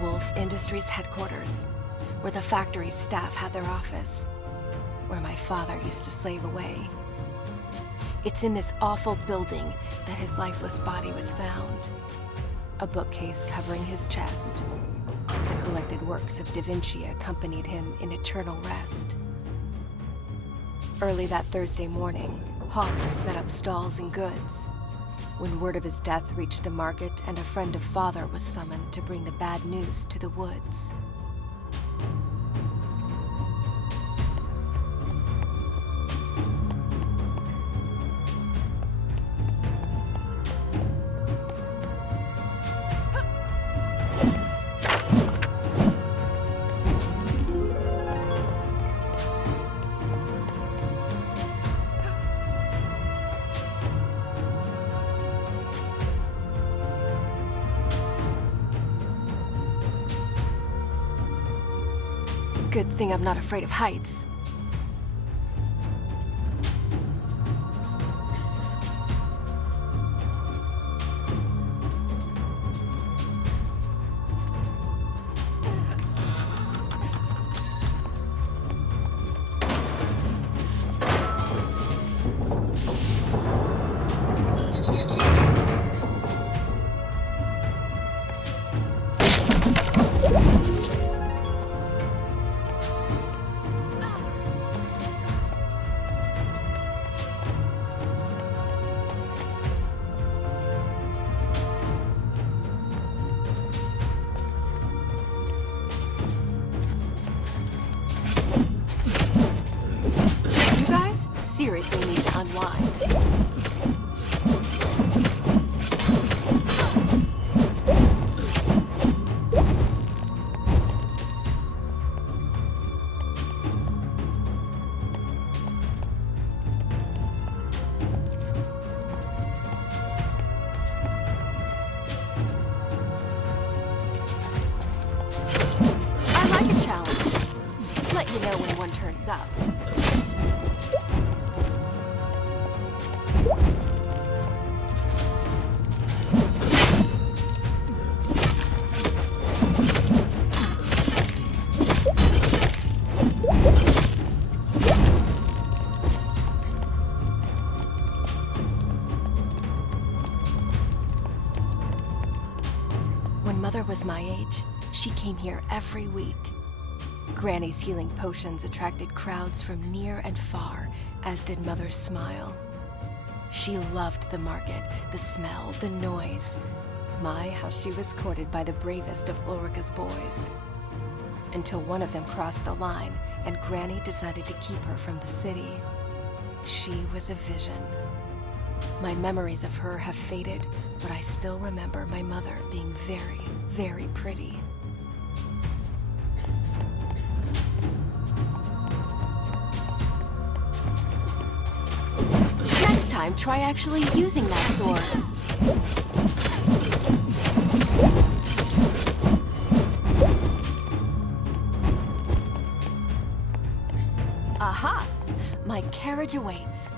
Woolf Industries headquarters, where the factory's staff had their office, where my father used to slave away. It's in this awful building that his lifeless body was found. A bookcase covering his chest. The collected works of Da Vinci accompanied him in eternal rest. Early that Thursday morning, hawkers set up stalls and goods. When word of his death reached the market and a friend of father was summoned to bring the bad news to the woods. Good thing I'm not afraid of heights. Seriously need to unwind. I like a challenge. Let you know when one turns up. When Mother was my age, she came here every week. Granny's healing potions attracted crowds from near and far, as did Mother's smile. She loved the market, the smell, the noise. My, how she was courted by the bravest of Ulrica's boys. Until one of them crossed the line, and Granny decided to keep her from the city. She was a vision. My memories of her have faded, but I still remember my mother being very, very pretty. Next time, try actually using that sword. Aha! My carriage awaits.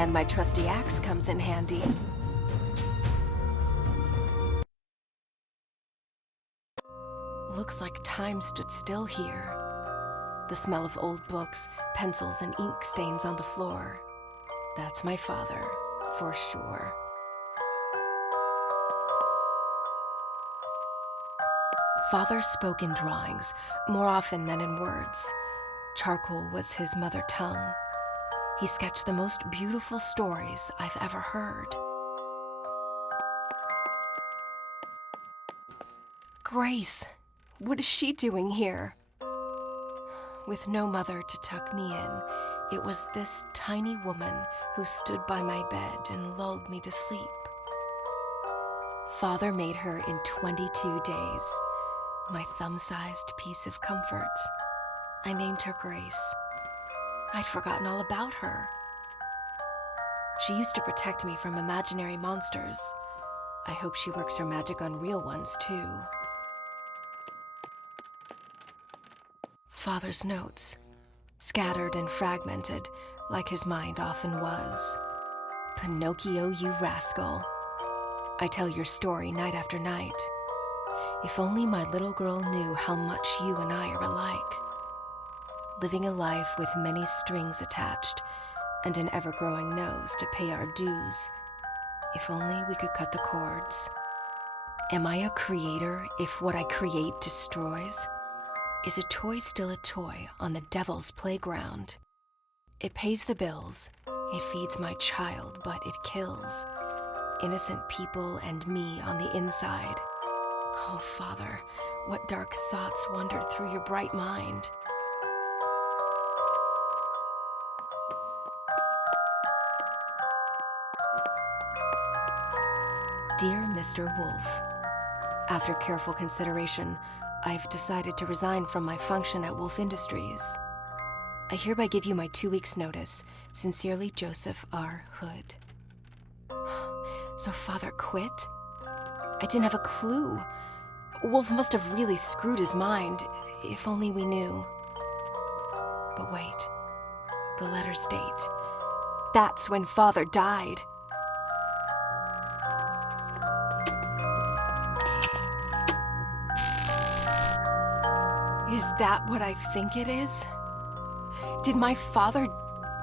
again, my trusty axe comes in handy. Looks like time stood still here. The smell of old books, pencils, and ink stains on the floor. That's my father, for sure. Father spoke in drawings, more often than in words. Charcoal was his mother tongue. He sketched the most beautiful stories I've ever heard. Grace, what is she doing here? With no mother to tuck me in, it was this tiny woman who stood by my bed and lulled me to sleep. Father made her in 22 days, my thumb-sized piece of comfort. I named her Grace. I'd forgotten all about her. She used to protect me from imaginary monsters. I hope she works her magic on real ones, too. Father's notes, scattered and fragmented, like his mind often was. Pinocchio, you rascal. I tell your story night after night. If only my little girl knew how much you and I are alike. Living a life with many strings attached and an ever-growing nose to pay our dues. If only we could cut the cords. Am I a creator if what I create destroys? Is a toy still a toy on the devil's playground? It pays the bills, it feeds my child, but it kills innocent people and me on the inside. Oh, Father, what dark thoughts wandered through your bright mind? Dear Mr. Woolfe, after careful consideration, I've decided to resign from my function at Woolf Industries. I hereby give you my 2 weeks' notice. Sincerely, Joseph R. Hood. So Father quit? I didn't have a clue. Woolf must have really screwed his mind, if only we knew. But wait, the letters date. That's when Father died. Is that what I think it is? Did my father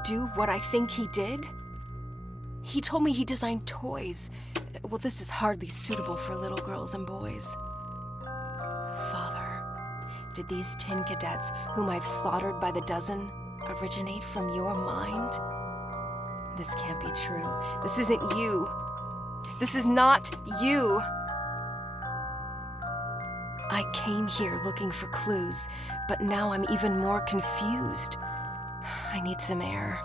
do what I think he did? He told me he designed toys. Well, this is hardly suitable for little girls and boys. Father, did these tin cadets, whom I've slaughtered by the dozen, originate from your mind? This can't be true. This isn't you. This is not you. I came here looking for clues, but now I'm even more confused. I need some air.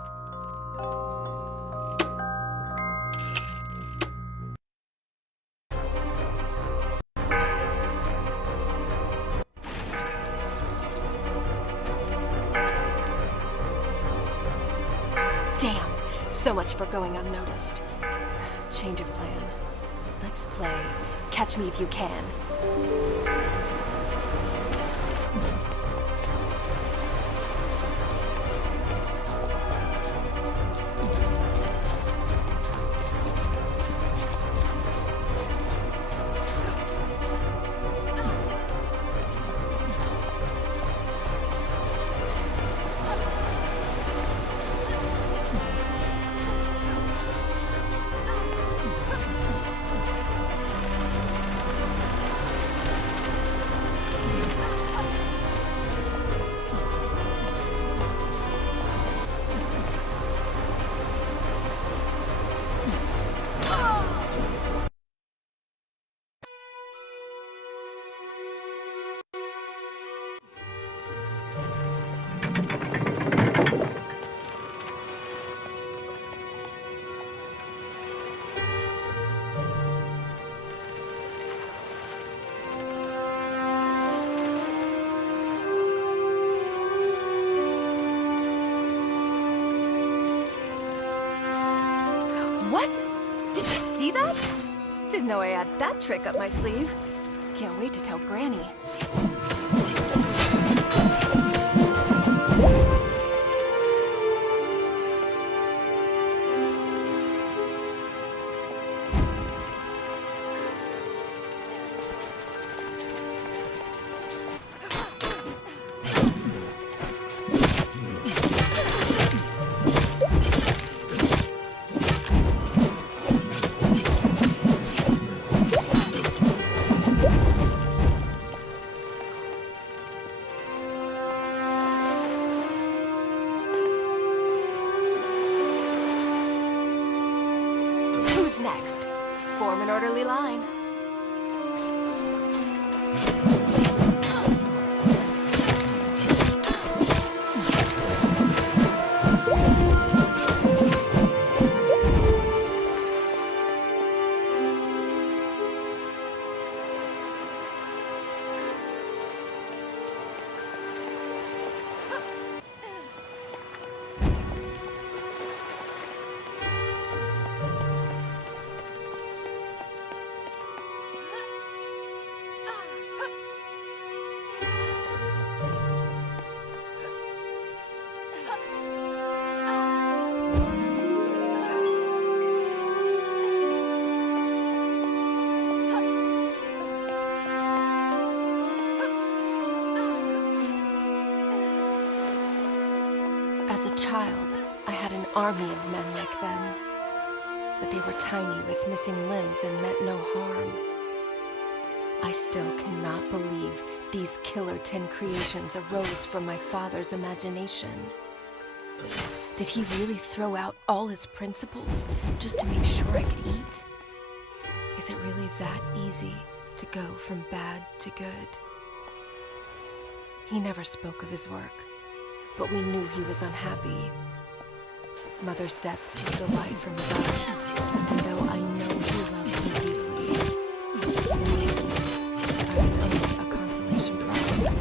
Damn, so much for going unnoticed. Change of plan. Let's play Catch Me If You Can. What? Did you see that? Didn't know I had that trick up my sleeve. Can't wait to tell Granny. a child, I had an army of men like them. But they were tiny with missing limbs and meant no harm. I still cannot believe these killer 10 creations arose from my father's imagination. Did he really throw out all his principles just to make sure I could eat? Is it really that easy to go from bad to good? He never spoke of his work, but we knew he was unhappy. Mother's death took the light from his eyes, and though I know he loved me deeply, in the end, I was only a consolation prize.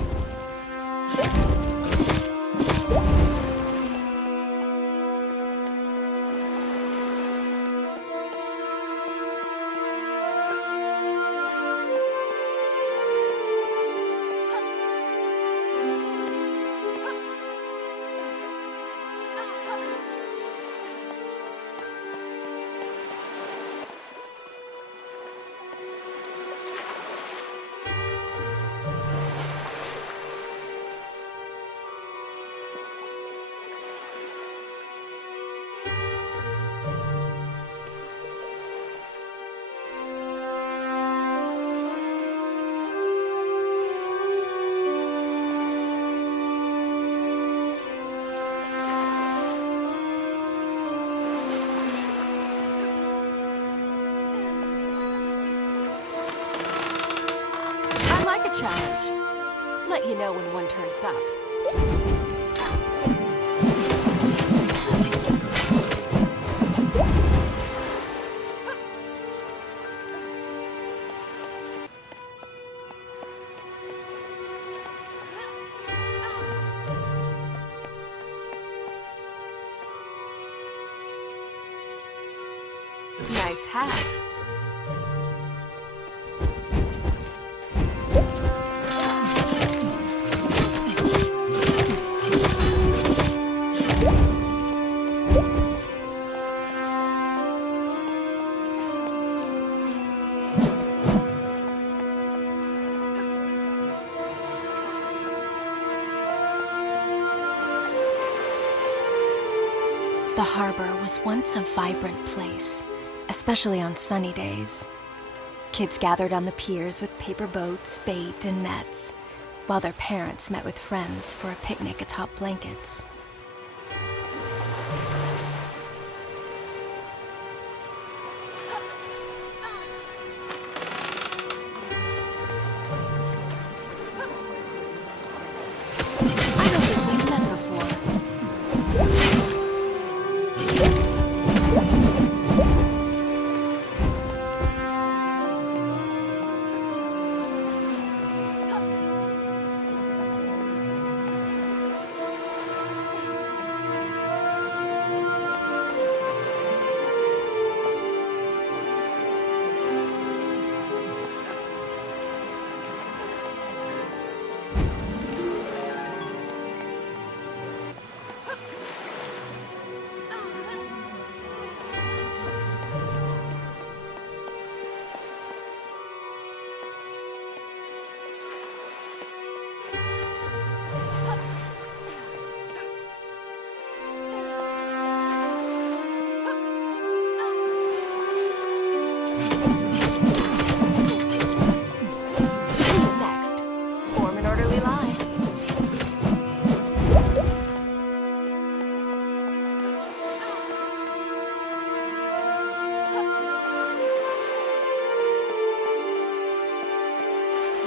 Challenge. Let you know when one turns up. Nice hat. The harbor was once a vibrant place, especially on sunny days. Kids gathered on the piers with paper boats, bait, and nets, while their parents met with friends for a picnic atop blankets. I don't think we've met before.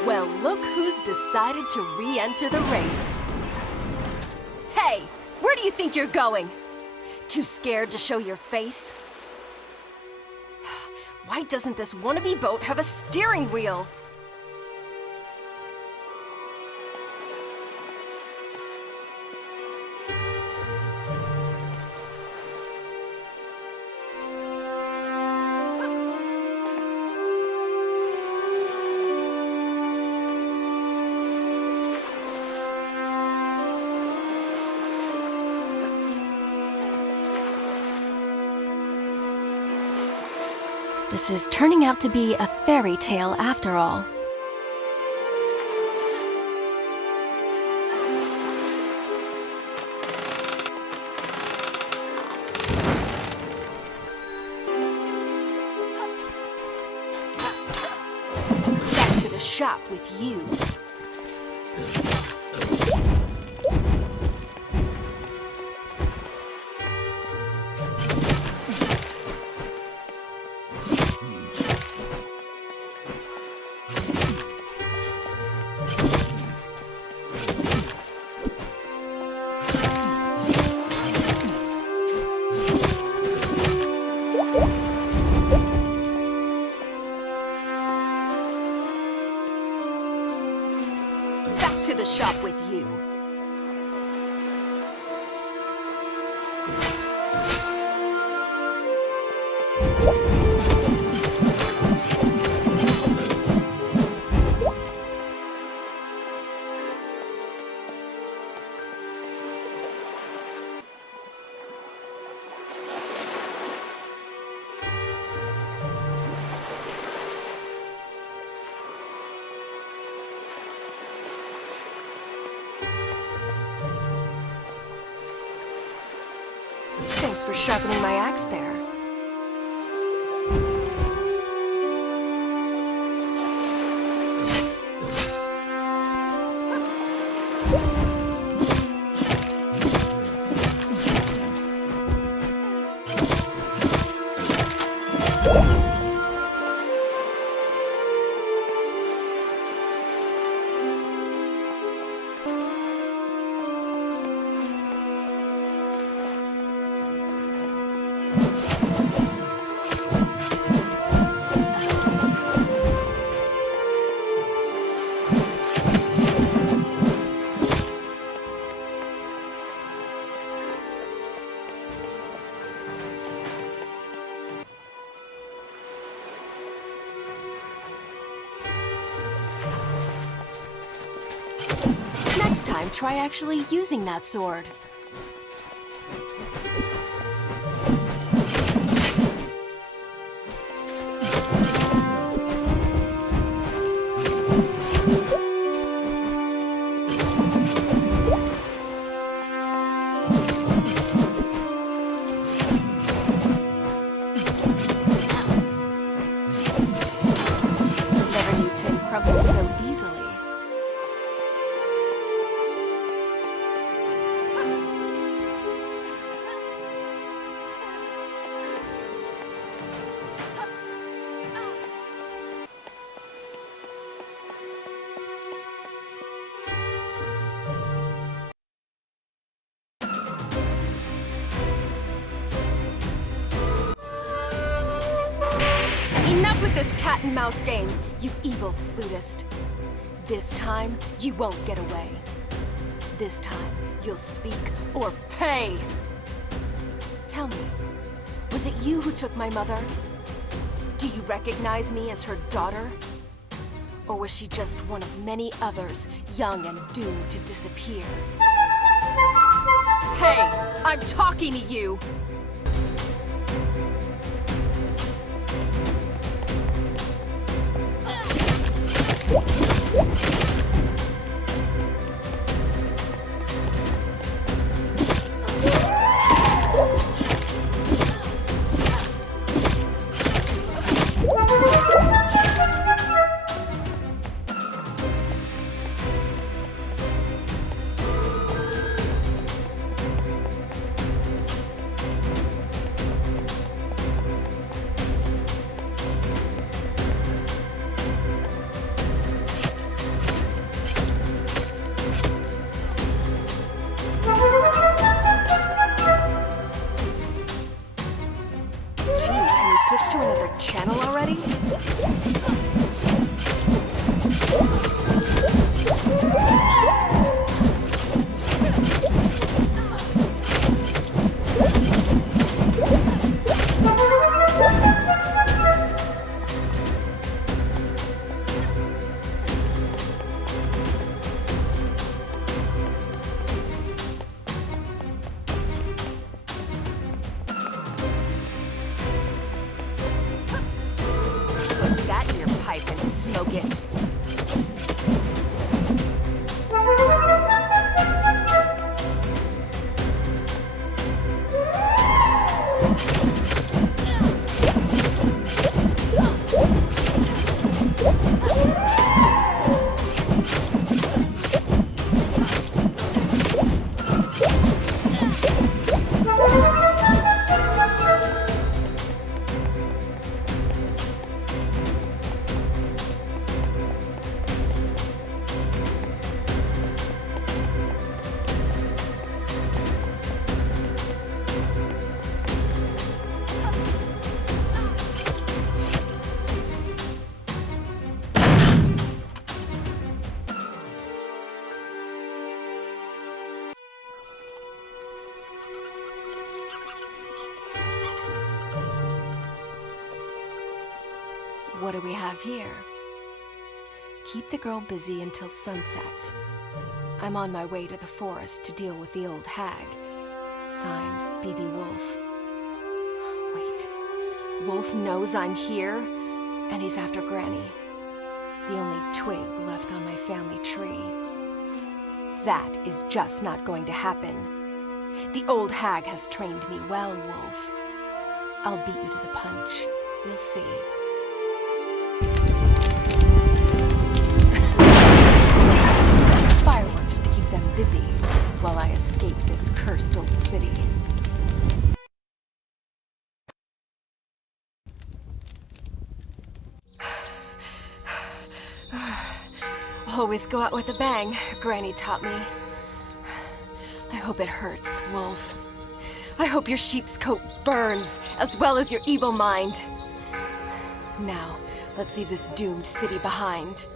Well, look who's decided to re-enter the race. Hey, where do you think you're going? Too scared to show your face? Why doesn't this wannabe boat have a steering wheel? This is turning out to be a fairy tale after all. shop with you. To the shop with you. Thanks for sharpening my axe there. Next time, try actually using that sword. Never knew tin crumbled so easily. Enough with this cat and mouse game, you evil flutist. This time, you won't get away. This time, you'll speak or pay. Tell me, was it you who took my mother? Do you recognize me as her daughter? Or was she just one of many others, young and doomed to disappear? Hey, I'm talking to you! Gee, can we switch to another channel already? Put that in your pipe and smoke it. have here. Keep the girl busy until sunset. I'm on my way to the forest to deal with the old hag. Signed, B.B. Woolfe. Wait. Woolfe knows I'm here, and he's after Granny. The only twig left on my family tree. That is just not going to happen. The old hag has trained me well, Woolfe. I'll beat you to the punch. You'll see. Some fireworks to keep them busy while I escape this cursed old city. Always go out with a bang, Granny taught me. I hope it hurts, Woolfe. I hope your sheep's coat burns, as well as your evil mind. Now, let's leave this doomed city behind.